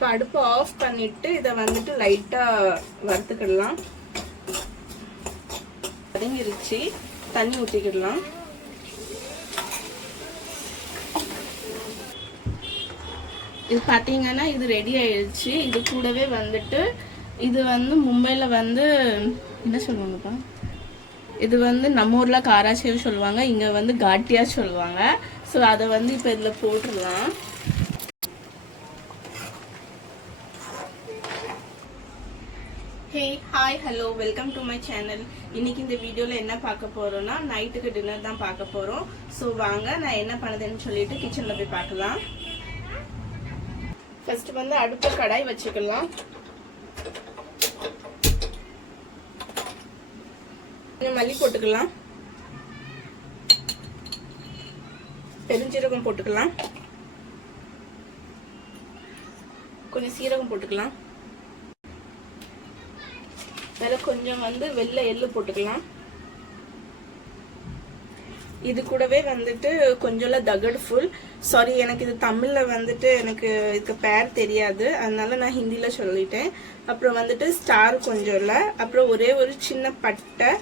இப்போ அடுப்பு ஆஃப் பண்ணிட்டு இதை வந்துட்டு லைட்டாக வறுத்துக்கிடலாம். வதங்கிருச்சு, தண்ணி ஊற்றிக்கிடலாம். இது பார்த்தீங்கன்னா இது ரெடி ஆயிடுச்சு. இது கூடவே வந்துட்டு இது வந்து மும்பையில் வந்து என்ன சொல்லுவாங்கப்பா, இது வந்து நம்ம ஊரில் காராச்சேவ் சொல்லுவாங்க, இங்கே வந்து காட்டியா சொல்லுவாங்க. ஸோ அதை வந்து இப்போ இதில் போட்டுடலாம். Hey hi hello, welcome to my channel. இன்னைக்கு இந்த வீடியோவில் என்ன பார்க்க போகிறோன்னா நைட்டுக்கு டின்னர் தான் பார்க்க போகிறோம். ஸோ வாங்க நான் என்ன பண்ணுதுன்னு சொல்லிட்டு கிச்சனில் போய் பார்க்கலாம். ஃபர்ஸ்ட் வந்து அடுப்பு கடாய் வச்சுக்கலாம். கொஞ்சம் மல்லி போட்டுக்கலாம், பெருஞ்சீரகம் போட்டுக்கலாம், கொஞ்சம் சீரகம் போட்டுக்கலாம், மேலே கொஞ்சம் வந்து வெள்ளை எள்ளு போட்டுக்கலாம். இது கூடவே வந்துட்டு கொஞ்சம் தகடு ஃபுல், சாரி எனக்கு இது தமிழில் வந்துட்டு எனக்கு இதுக்கு பேர் தெரியாது, அதனால நான் ஹிந்தியில் சொல்லிட்டேன். அப்புறம் வந்துட்டு ஸ்டார் கொஞ்சம் இல்லை, அப்புறம் ஒரே ஒரு சின்ன பட்டை,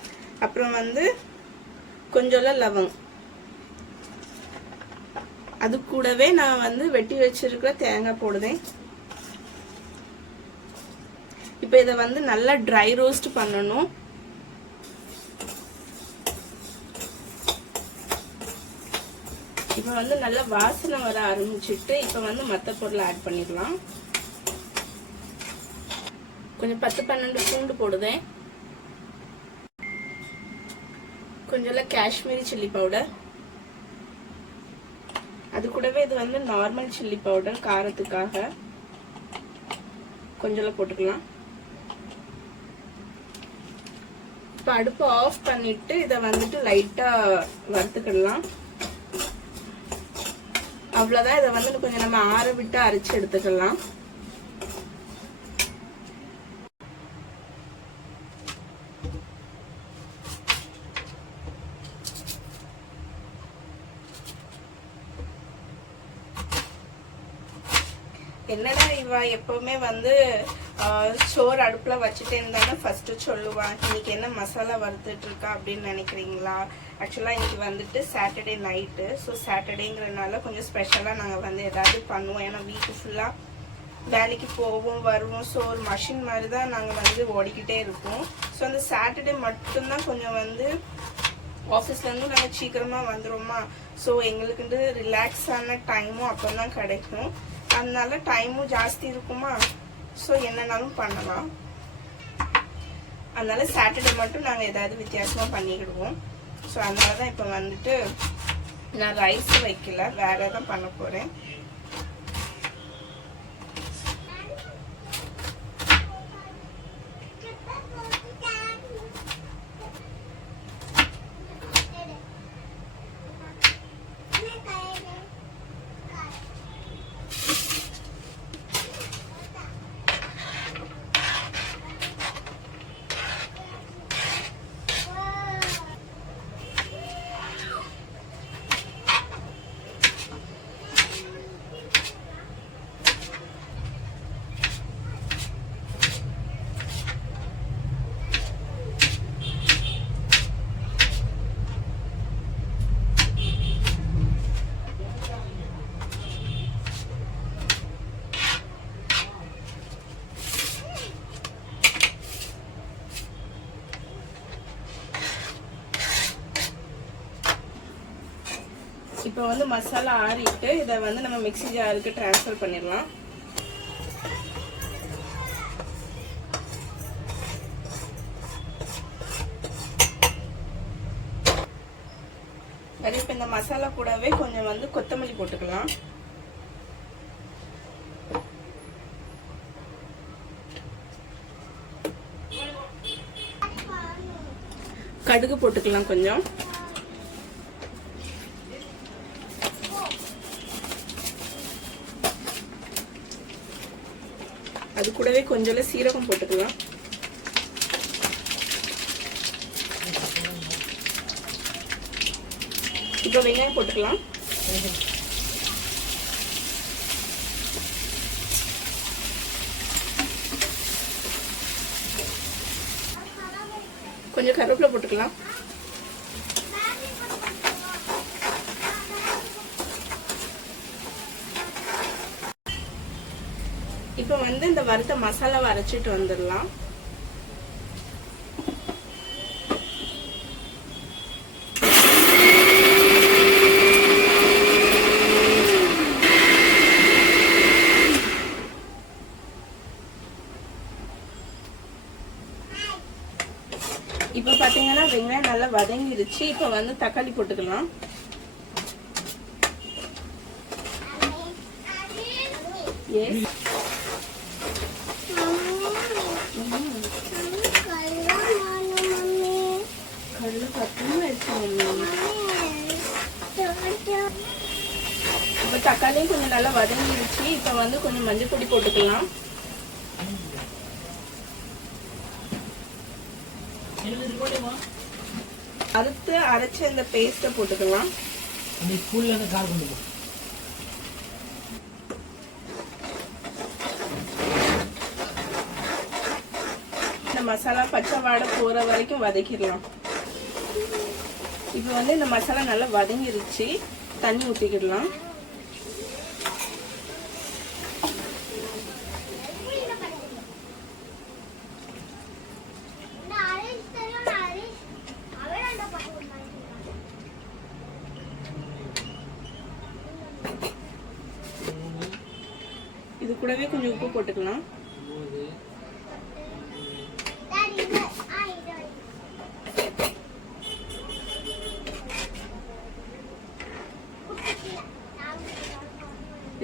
அப்புறம் வந்து கொஞ்சம் லவங். அது கூடவே நான் வந்து வெட்டி வச்சிருக்கிற தேங்காய் போடுதேன். இப்போ இதை வந்து நல்லா ட்ரை ரோஸ்ட் பண்ணணும். இப்போ வந்து நல்லா வாசனை வர ஆரம்பிச்சுட்டு இப்போ வந்து மற்ற பொருளை ஆட் பண்ணிடலாம். கொஞ்சம் 10-12 பூண்டு போடுதேன், கொஞ்சம் காஷ்மீரி சில்லி பவுடர், அது கூடவே இது வந்து நார்மல் சில்லி பவுடர் காரத்துக்காக கொஞ்சம் போட்டுக்கலாம். இப்போ அடுப்பு ஆஃப் பண்ணிட்டு இதை வந்துட்டு லைட்டாக வறுத்துக்கிடலாம். அவ்வளோதான். இதை வந்து கொஞ்சம் நம்ம ஆற விட்டு அரைச்சி எடுத்துக்கலாம். என்னடா இவா எப்பவுமே வந்து சோறு அடுப்பில் வச்சுட்டே இருந்தாலும் ஃபர்ஸ்ட் சொல்லுவான், இன்னைக்கு என்ன மசாலா வறுத்துட்டு இருக்கா அப்படின்னு நினைக்கிறீங்களா? ஆக்சுவலாக இன்னைக்கு வந்துட்டு சாட்டர்டே நைட்டு. ஸோ சாட்டர்டேங்கிறதுனால கொஞ்சம் ஸ்பெஷலாக நாங்கள் வந்து ஏதாவது பண்ணுவோம். ஏன்னா வீக்கு ஃபுல்லாக வேலைக்கு போவோம் வருவோம். ஸோ ஒரு மஷின் மாதிரி தான் நாங்கள் வந்து ஓடிக்கிட்டே இருப்போம். ஸோ அந்த சாட்டர்டே மட்டும்தான் கொஞ்சம் வந்து ஆஃபீஸ்லேருந்து நாங்கள் சீக்கிரமாக வந்துடுவோமா. ஸோ எங்களுக்கு ரிலாக்ஸான டைமும் அப்போ தான் கிடைக்கும். அதனால டைமும் ஜாஸ்தி இருக்குமா, ஸோ என்னன்னாலும் பண்ணலாம். அதனால சாட்டர்டே மட்டும் நாங்கள் ஏதாவது வித்தியாசமாக பண்ணிக்கிடுவோம். ஸோ அதனால தான் இப்போ வந்துட்டு நான் ரைஸ் வைக்கல, வேற எதாவது பண்ண போகிறேன். இப்போ வந்து மசாலா ஆறிட்டு இதை வந்து நம்ம மிக்ஸி ஜாருக்கு ட்ரான்ஸ்ஃபர் பண்ணிடலாம். சரி, இப்போ இந்த மசாலா கூடவே கொஞ்சம் வந்து கொத்தமல்லி போட்டுக்கலாம். கடுகு போட்டுக்கலாம் கொஞ்சம். அது கூடவே கொஞ்சம் சீரகம் போட்டுக்கலாம். இப்போ வெங்காயம் போட்டுக்கலாம். கொஞ்சம் கருவேப்பிலை போட்டுக்கலாம். இப்போ வந்து இந்த வறுத்த மசாலாவை அரைச்சிட்டு வந்துடலாம். இப்போ பாத்தீங்கன்னா வெங்காயம் நல்லா வதங்கிருச்சு. இப்போ வந்து தக்காளி போட்டுக்கலாம். இப்போ தக்காளியும் கொஞ்சம் நல்லா வதங்கிருச்சு. இப்போ வந்து கொஞ்சம் மஞ்சள் பொடி போட்டுக்கலாம். அறுத்து அரைச்சு அந்த பேஸ்ட்டை போட்டுக்கலாம். இந்த மசாலா பச்சை வாடை போற வரைக்கும் வதக்கிடலாம். இப்போ வந்து இந்த மசாலா நல்லா வதங்கிருச்சு. தண்ணி ஊற்றிக்கிடலாம். இது கூடவே கொஞ்சம் உப்பு போட்டுக்கலாம்.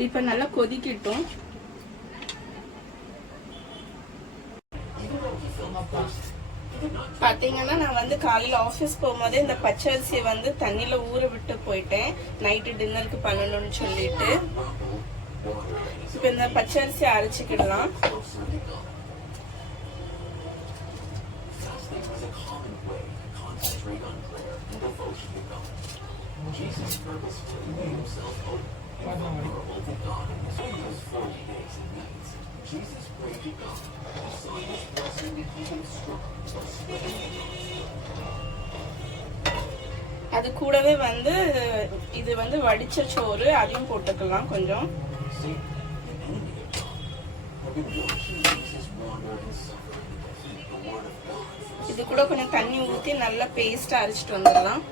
இப்ப நல்லா கொதிக்கட்டும். பாத்தீங்கன்னா நான் வந்து காலையில ஆபீஸ் போகும்போது இந்த பச்சரிசியை வந்து தண்ணியில ஊற விட்டு போயிட்டேன், நைட்டு டின்னருக்கு பண்ணணும்னு சொல்லிட்டு. இப்ப இந்த பச்சரிசியை அரைச்சிக்கிடலாம். அது கூடவே வந்து இது வந்து வடிச்ச சோறு, அதையும் போட்டுக்கலாம் கொஞ்சம். இது கூட கொஞ்சம் தண்ணி ஊற்றி நல்லா பேஸ்டா அரைச்சிட்டு வந்துடலாம்.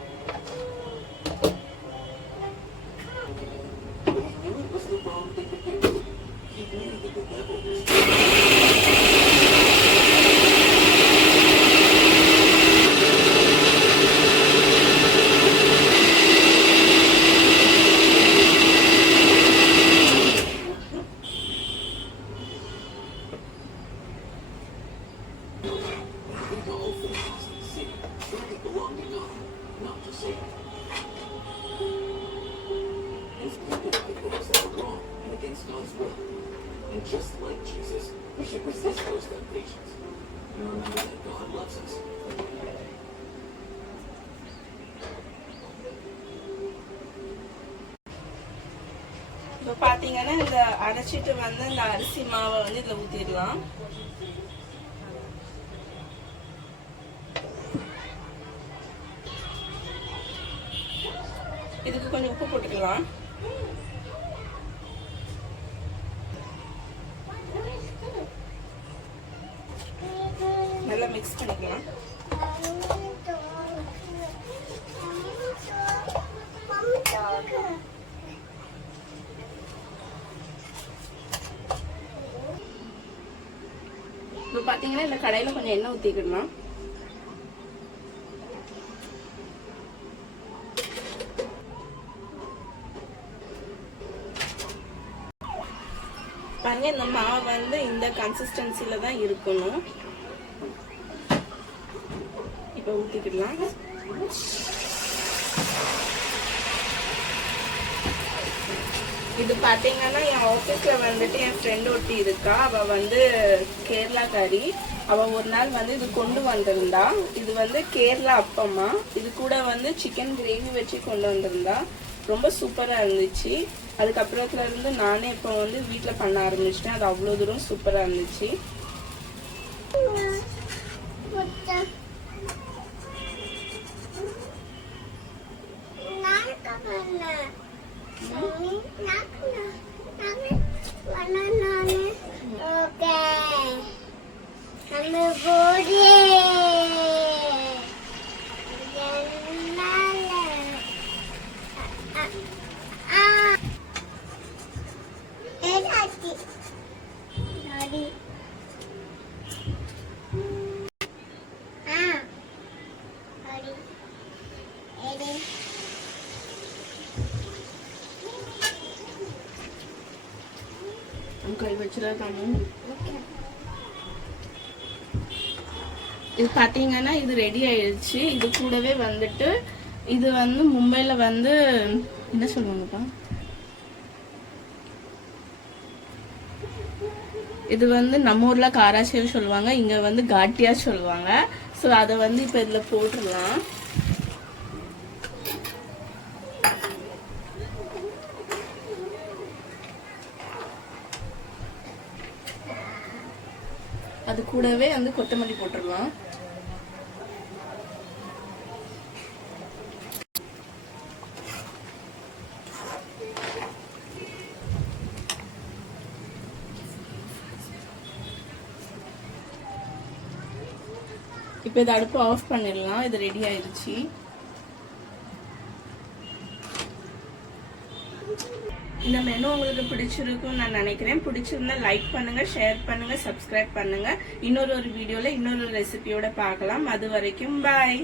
And just like Jesus, we should resist those temptations. And remember that God loves us. இப்போ பாத்தீங்கன்னா இந்த அரைச்சிட்டு வந்து இந்த அரிசி மாவை வந்து இதுல ஊத்திடலாம். இதுக்கு கொஞ்சம் உப்பு போட்டுக்கலாம். நல்லா மிக்ஸ் பண்ணிக்கலாம். இப்போ பாத்தீங்கன்னா இந்த கடையில கொஞ்சம் எண்ணெய் ஊத்திக்கிடலாம். பாருங்க, இந்த மாவு வந்து இந்த கன்சிஸ்டன்சில தான் இருக்கணும். இப்போ ஊத்திக்கலாம். இது பாத்தீங்கன்னா என் ஆபீஸ்ல வந்துட்டு என் ஃப்ரெண்ட் ஒட்டி இருக்கா. அவ வந்து கேரளாக்காரி. அவ ஒரு நாள் வந்து இது கொண்டு வந்திருந்தா. இது வந்து கேரளா அப்பம்மா. இது கூட வந்து சிக்கன் கிரேவி வச்சு கொண்டு வந்திருந்தா. ரொம்ப சூப்பரா இருந்துச்சு. அதுக்கப்புறத்துல இருந்து நானே இப்போ வந்து வீட்டில் பண்ண ஆரம்பிச்சிட்டேன். அது அவ்வளோ தூரம் சூப்பரா இருந்துச்சு. கை வச்சிருக்காங்க. இது பாத்தீங்கன்னா இது ரெடி ஆயிடுச்சு. இது கூடவே வந்துட்டு இது வந்து மும்பைல வந்து என்ன சொல்லுவாங்கப்பா, இது வந்து நம்ம ஊர்ல காராச்சேவ் சொல்லுவாங்க, இங்க வந்து காட்டியா சொல்லுவாங்க. ஸோ அதை வந்து இப்போ இதில் போட்டுடலாம். அது கூடவே வந்து கொத்தமல்லி போட்டுடலாம். இப்போ இதை அடுப்பு ஆஃப் பண்ணிடலாம். இது ரெடி ஆயிடுச்சு. இந்த மெனு உங்களுக்கு பிடிச்சிருக்கும்னு நான் நினைக்கிறேன். பிடிச்சிருந்தா லைக் பண்ணுங்க, ஷேர் பண்ணுங்க, சப்ஸ்கிரைப் பண்ணுங்க. இன்னொரு வீடியோல இன்னொரு ரெசிபியோட பார்க்கலாம். அது வரைக்கும் பாய்.